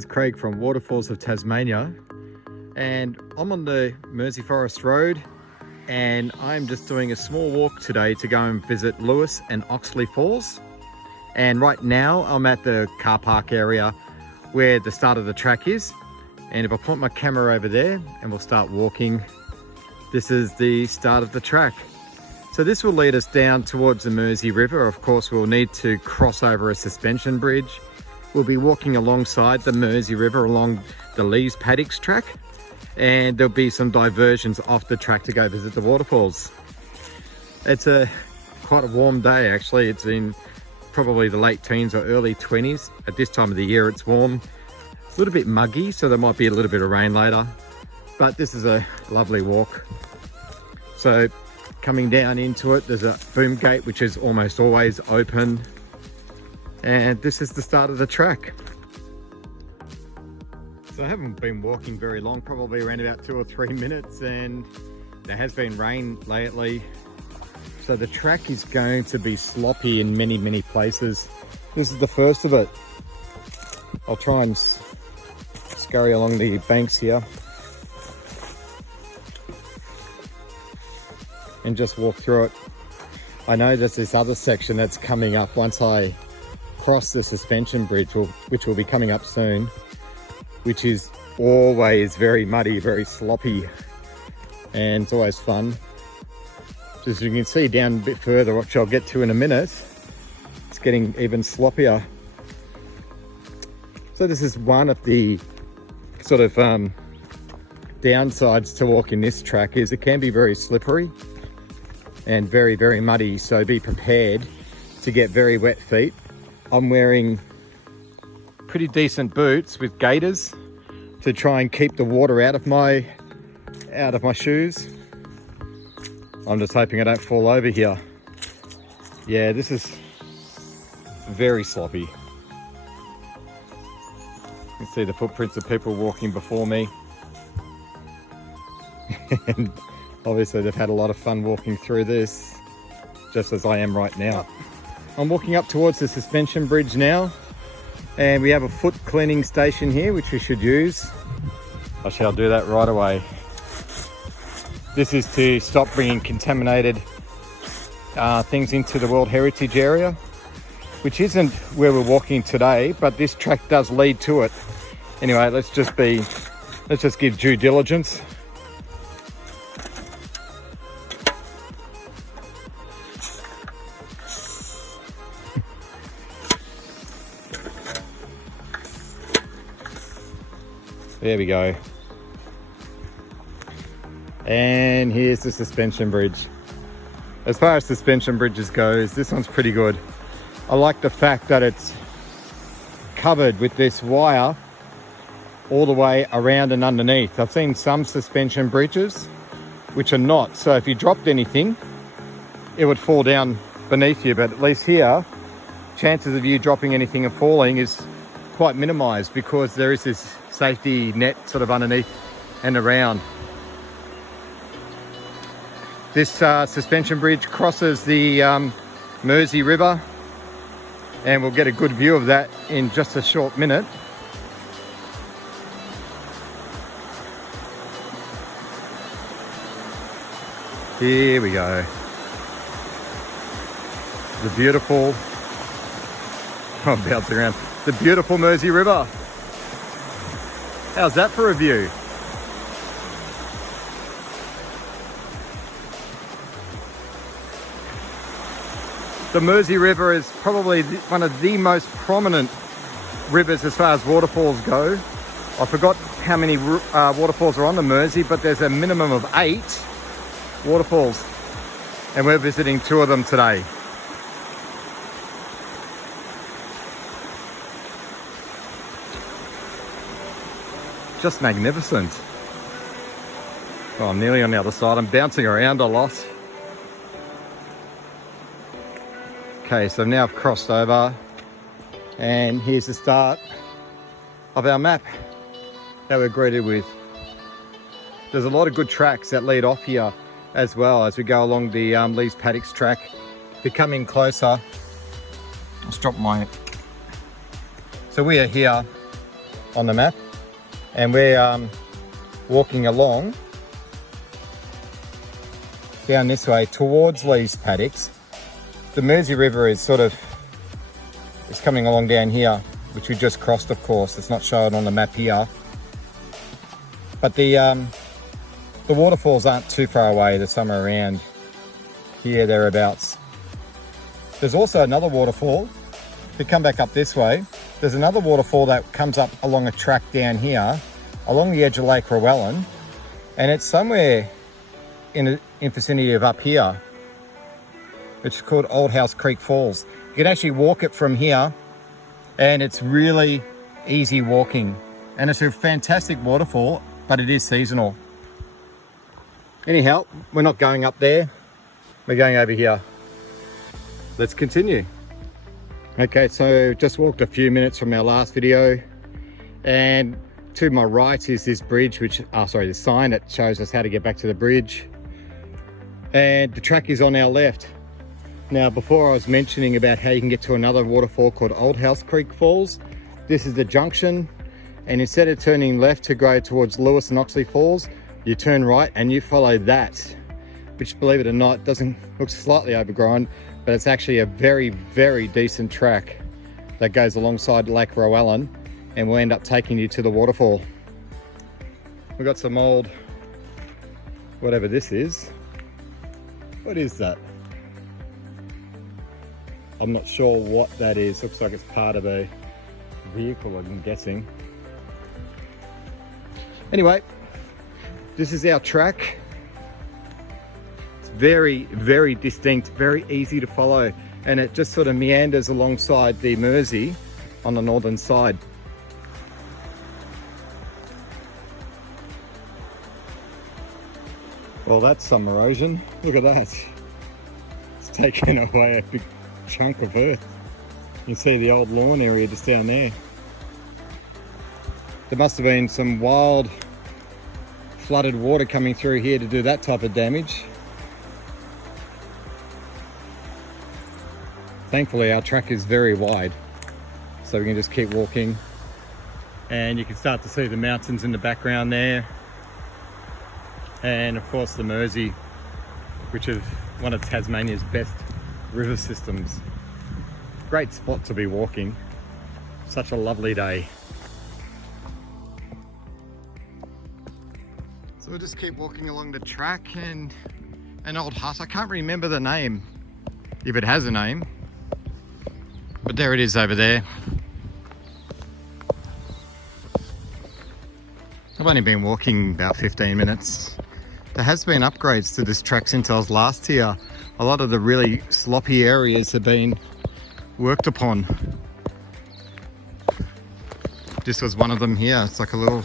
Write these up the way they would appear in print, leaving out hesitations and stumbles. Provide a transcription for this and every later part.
is Craig from Waterfalls of Tasmania, and I'm on the Mersey Forest Road, and I'm just doing a small walk today to go and visit Falls and Oxley Falls. And right now I'm at the car park area where the start of the track is, and if I point my camera over there and we'll start walking, this is the start of the track. So this will lead us down towards the Mersey River. Of course, we'll need to cross over a suspension bridge. We'll be walking alongside the Mersey River along the Lees Paddocks track, and there'll be some diversions off the track to go visit the waterfalls. It's quite a warm day actually. It's in probably the late teens or early 20s. At this time of the year it's warm, a little bit muggy, so there might be a little bit of rain later, but this is a lovely walk. So coming down into it, there's a boom gate which is almost always open, and this is the start of the track. So I haven't been walking very long, probably around about 2 or 3 minutes, and there has been rain lately, so the track is going to be sloppy in many places. This is the first of it. I'll try and scurry along the banks here and just walk through it. I know there's this other section that's coming up once I cross the suspension bridge, which will be coming up soon, which is always very muddy, very sloppy, and it's always fun. As you can see down a bit further, which I'll get to in a minute, it's getting even sloppier. So this is one of the sort of downsides to walking this track, is it can be very slippery and very muddy, so be prepared to get very wet feet. I'm wearing pretty decent boots with gaiters to try and keep the water out of my shoes. I'm just hoping I don't fall over here. Yeah, this is very sloppy. You can see the footprints of people walking before me. And obviously they've had a lot of fun walking through this, just as I am right now. I'm walking up towards the suspension bridge now, and we have a foot cleaning station here which we should use. I shall do that right away. This is to stop bringing contaminated things into the World Heritage Area, which isn't where we're walking today, but this track does lead to it. Anyway, let's just give due diligence. There we go. And here's the suspension bridge. As far as suspension bridges goes, this one's pretty good. I like the fact that it's covered with this wire all the way around and underneath. I've seen some suspension bridges which are not, so if you dropped anything it would fall down beneath you, but at least here chances of you dropping anything and falling is quite minimized because there is this safety net sort of underneath and around. This suspension bridge crosses the Mersey River, and we'll get a good view of that in just a short minute. Here we go. The beautiful, I'm bouncing around, the beautiful Mersey River. How's that for a view? The Mersey River is probably one of the most prominent rivers as far as waterfalls go. I forgot how many waterfalls are on the Mersey, but there's a minimum of 8 waterfalls, and we're visiting 2 of them today. Just magnificent. Oh, I'm nearly on the other side. I'm bouncing around a lot. Okay, so now I've crossed over, and here's the start of our map that we're greeted with. There's a lot of good tracks that lead off here as well as we go along the Lees Paddocks track. Becoming closer. Let's drop my... So we are here on the map, and we're walking along down this way towards these paddocks. The Mersey River is it's coming along down here, which we just crossed, of course. It's not shown on the map here. But the waterfalls aren't too far away. There's some around here, thereabouts. There's also another waterfall. If you come back up this way, there's another waterfall that comes up along a track down here, along the edge of Lake Rowellan, and it's somewhere in vicinity of up here. It's called Old House Creek Falls. You can actually walk it from here, and it's really easy walking. And it's a fantastic waterfall, but it is seasonal. Anyhow, we're not going up there. We're going over here. Let's continue. Okay, so just walked a few minutes from our last video, and to my right is this bridge, the sign that shows us how to get back to the bridge. And the track is on our left. Now, before I was mentioning about how you can get to another waterfall called Old House Creek Falls. This is the junction, and instead of turning left to go towards Lewis and Oxley Falls, you turn right and you follow that, which, believe it or not, looks slightly overgrown, but it's actually a very, very decent track that goes alongside Lake Rowellan and will end up taking you to the waterfall. We've got some old, whatever this is. What is that? I'm not sure what that is. Looks like it's part of a vehicle, I'm guessing. Anyway, this is our track. It's very, very distinct, very easy to follow, and it just sort of meanders alongside the Mersey on the northern side. Well, that's some erosion. Look at that. It's taken away a big chunk of earth. You can see the old lawn area just down there. There must have been some wild flooded water coming through here to do that type of damage. Thankfully, our track is very wide, so we can just keep walking, and you can start to see the mountains in the background there, and of course the Mersey, which is one of Tasmania's best river systems. Great spot to be walking. Such a lovely day. So we'll just keep walking along the track, and an old hut. I can't remember the name, if it has a name, but there it is over there. I've only been walking about 15 minutes. There has been upgrades to this track since I was last here. A lot of the really sloppy areas have been worked upon. This was one of them here. It's like a little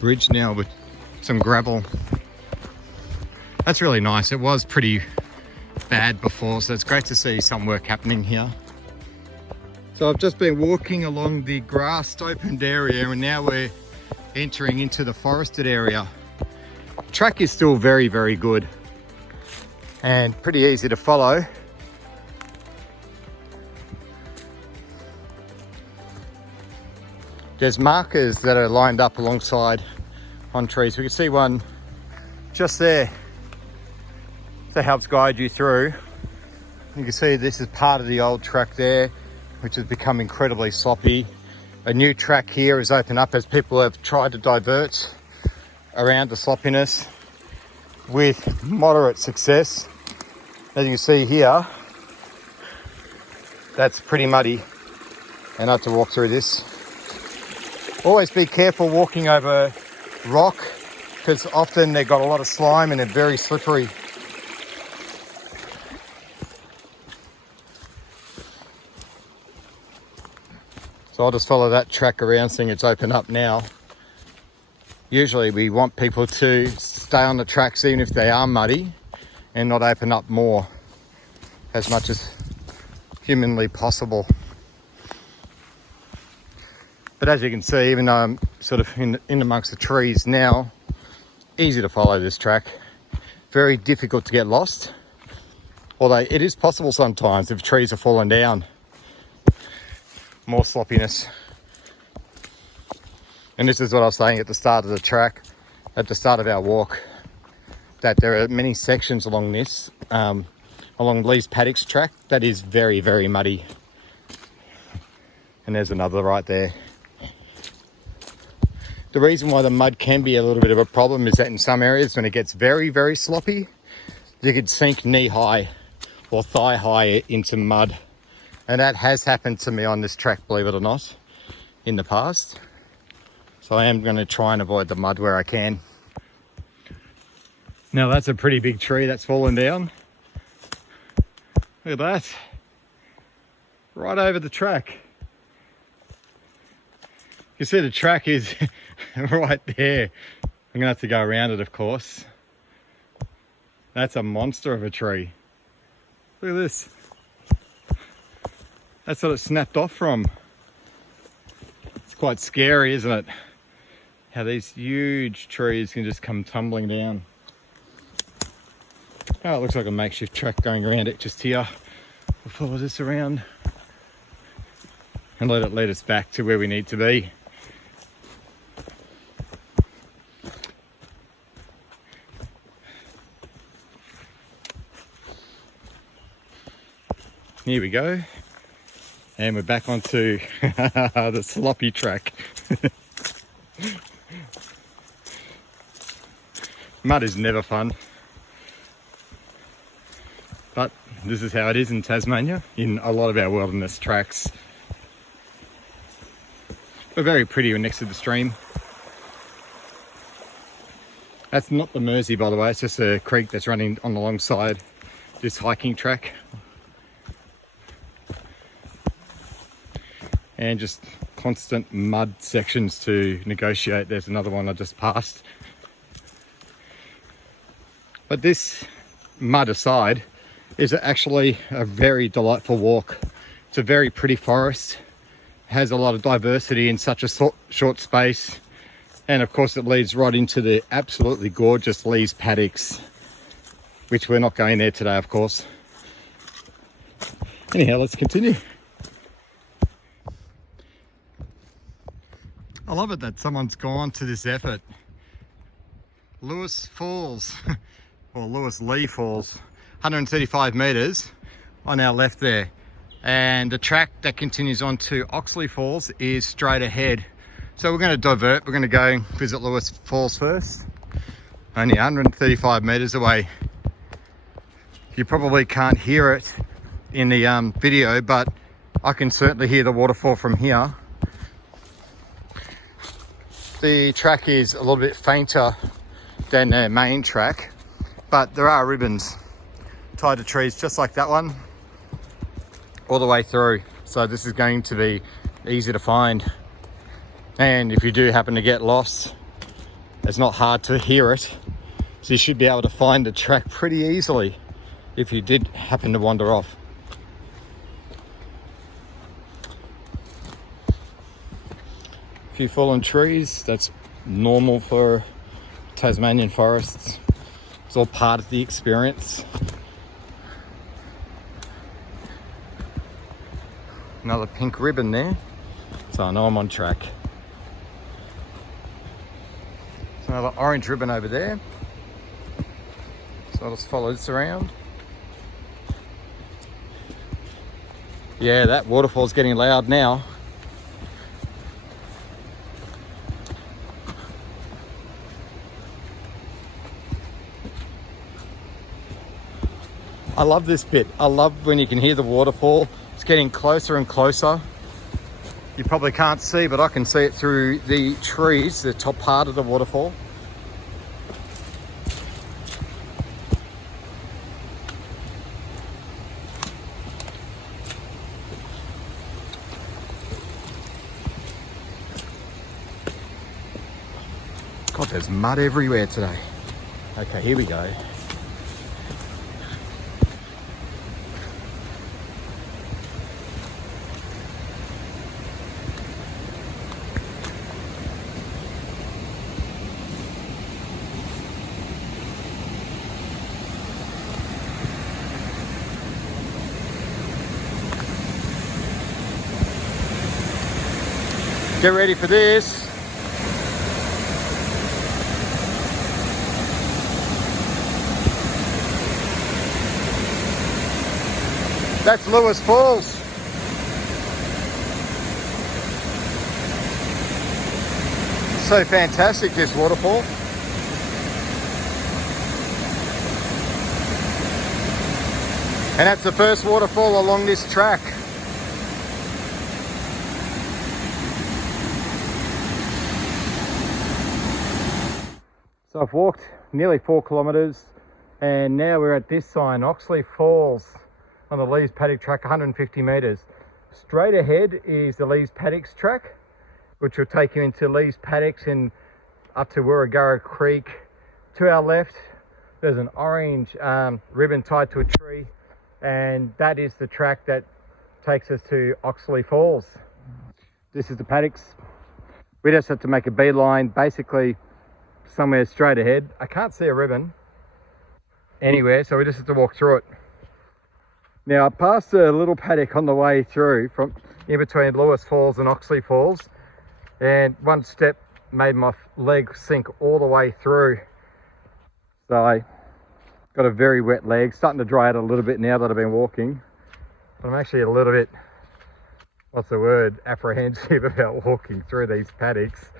bridge now with some gravel. That's really nice. It was pretty bad before, so it's great to see some work happening here. So I've just been walking along the grassed opened area, and now we're entering into the forested area. The track is still very, very good and pretty easy to follow. There's markers that are lined up alongside on trees. We can see one just there that helps guide you through. You can see this is part of the old track there, which has become incredibly sloppy. A new track here has opened up as people have tried to divert around the sloppiness with moderate success. As you can see here, that's pretty muddy, and I have to walk through this. Always be careful walking over rock, because often they've got a lot of slime and they're very slippery. So I'll just follow that track around, seeing it's open up now. Usually we want people to stay on the tracks even if they are muddy and not open up more as much as humanly possible. But as you can see, even though I'm sort of in amongst the trees now, easy to follow this track. Very difficult to get lost, although it is possible sometimes if trees are falling down. More sloppiness. And this is what I was saying at the start of the track, at the start of our walk, that there are many sections along this, along Lee's Paddocks track, that is very, very muddy. And there's another right there. The reason why the mud can be a little bit of a problem is that in some areas when it gets very, very sloppy, you could sink knee high or thigh high into mud. And that has happened to me on this track, believe it or not, in the past. So I am going to try and avoid the mud where I can. Now that's a pretty big tree that's fallen down. Look at that. Right over the track. You see the track is right there. I'm going to have to go around it, of course. That's a monster of a tree. Look at this. That's what it snapped off from. It's quite scary, isn't it? How these huge trees can just come tumbling down. Oh, it looks like a makeshift track going around it just here. We'll follow this around and let it lead us back to where we need to be. Here we go. And we're back onto the sloppy track. Mud is never fun. But this is how it is in Tasmania, in a lot of our wilderness tracks. But very pretty next to the stream. That's not the Mersey, by the way, it's just a creek that's running on alongside this hiking track. And just constant mud sections to negotiate. There's another one I just passed. But this, mud aside, is actually a very delightful walk. It's a very pretty forest, has a lot of diversity in such a short space, and of course it leads right into the absolutely gorgeous Lee's Paddocks, which we're not going there today, of course. Anyhow, let's continue. I love it that someone's gone to this effort. Lewis Falls, or Lewis Lee Falls, 135 metres on our left there. And the track that continues on to Oxley Falls is straight ahead. So we're going to divert, we're going to go visit Lewis Falls first. Only 135 metres away. You probably can't hear it in the video, but I can certainly hear the waterfall from here. The track is a little bit fainter than the main track, but there are ribbons tied to trees just like that one all the way through. So this is going to be easy to find. And if you do happen to get lost, it's not hard to hear it. So you should be able to find the track pretty easily if you did happen to wander off. A few fallen trees, that's normal for Tasmanian forests. It's all part of the experience. Another pink ribbon there, so I know I'm on track. There's another orange ribbon over there, so I'll just follow this around. Yeah, that waterfall's getting loud now. I love this bit. I love when you can hear the waterfall. It's getting closer and closer. You probably can't see, but I can see it through the trees, the top part of the waterfall. God, there's mud everywhere today. Okay, here we go. Get ready for this. That's Lewis Falls. So fantastic, this waterfall. And that's the first waterfall along this track. So I've walked nearly 4 kilometres and now we're at this sign, Oxley Falls, on the Lees Paddock track, 150 metres. Straight ahead is the Lees Paddocks track, which will take you into Lees Paddocks and up to Warragurra Creek. To our left, there's an orange ribbon tied to a tree, and that is the track that takes us to Oxley Falls. This is the paddocks. We just have to make a beeline, basically somewhere straight ahead. I can't see a ribbon anywhere, so we just have to walk through it. Now, I passed a little paddock on the way through from in between Lewis Falls and Oxley Falls, and one step made my leg sink all the way through. So I got a very wet leg, starting to dry out a little bit now that I've been walking. But I'm actually a little bit, what's the word, apprehensive about walking through these paddocks.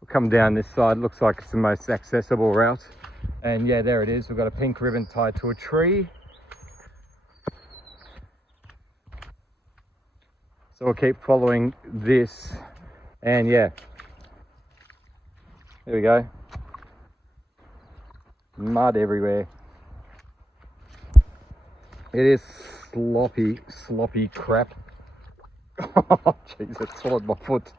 We'll come down this side, looks like it's the most accessible route. And yeah, there it is. We've got a pink ribbon tied to a tree. So we'll keep following this, and yeah, there we go. Mud everywhere. It is sloppy crap. Oh jeez, it swallowed my foot.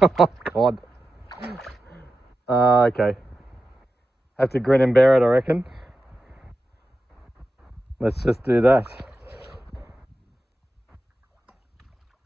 Oh god. Okay. Have to grin and bear it, I reckon. Let's just do that.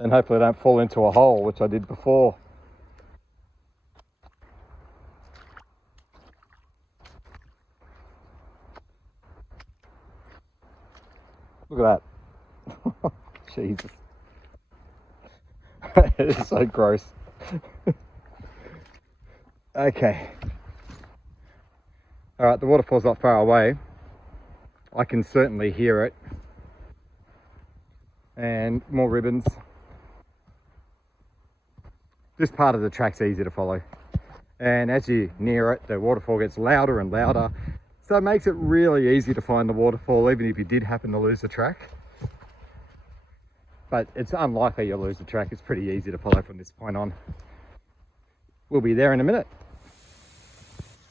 And hopefully I don't fall into a hole, which I did before. Look at that. Jesus. It is so gross. Okay. Alright, the waterfall's not far away. I can certainly hear it. And more ribbons. This part of the track's easy to follow. And as you near it, the waterfall gets louder and louder. So it makes it really easy to find the waterfall, even if you did happen to lose the track. But it's unlikely you'll lose the track. It's pretty easy to follow from this point on. We'll be there in a minute.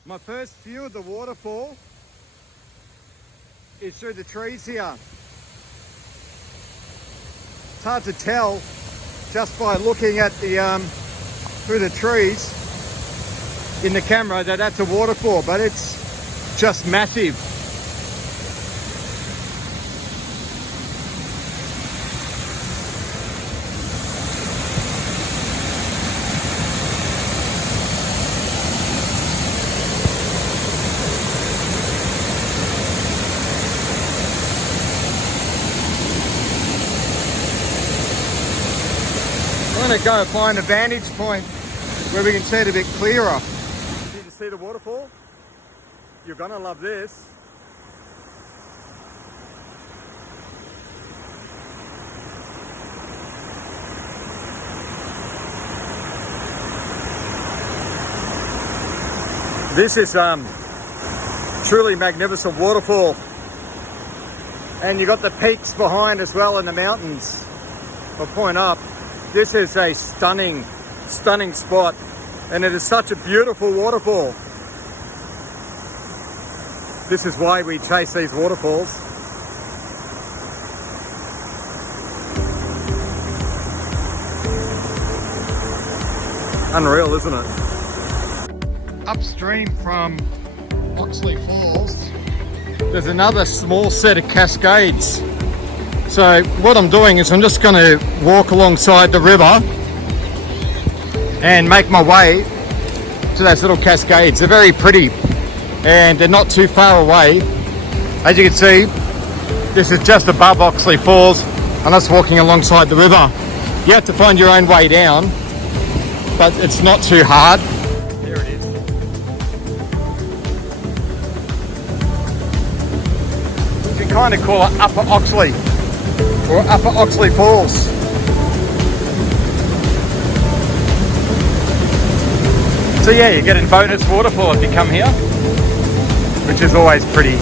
My first view of the waterfall is through the trees here. It's hard to tell just by looking at the through the trees in the camera that that's a waterfall, but it's just massive. I'm going to go find a vantage point where we can see it a bit clearer. Did you see the waterfall? You're going to love this. This is truly magnificent waterfall. And you got the peaks behind as well in the mountains. I'll point up. This is a stunning spot, and it is such a beautiful waterfall. This is why we chase these waterfalls. Unreal, isn't it? Upstream from Oxley Falls, there's another small set of cascades. So what I'm doing is I'm just going to walk alongside the river and make my way to those little cascades. They're very pretty and they're not too far away. As you can see, this is just above Oxley Falls. I'm just walking alongside the river. You have to find your own way down, but it's not too hard. There it is. You can kind of call it Upper Oxley or Upper Oxley Falls. So yeah, you get a bonus waterfall if you come here, which is always pretty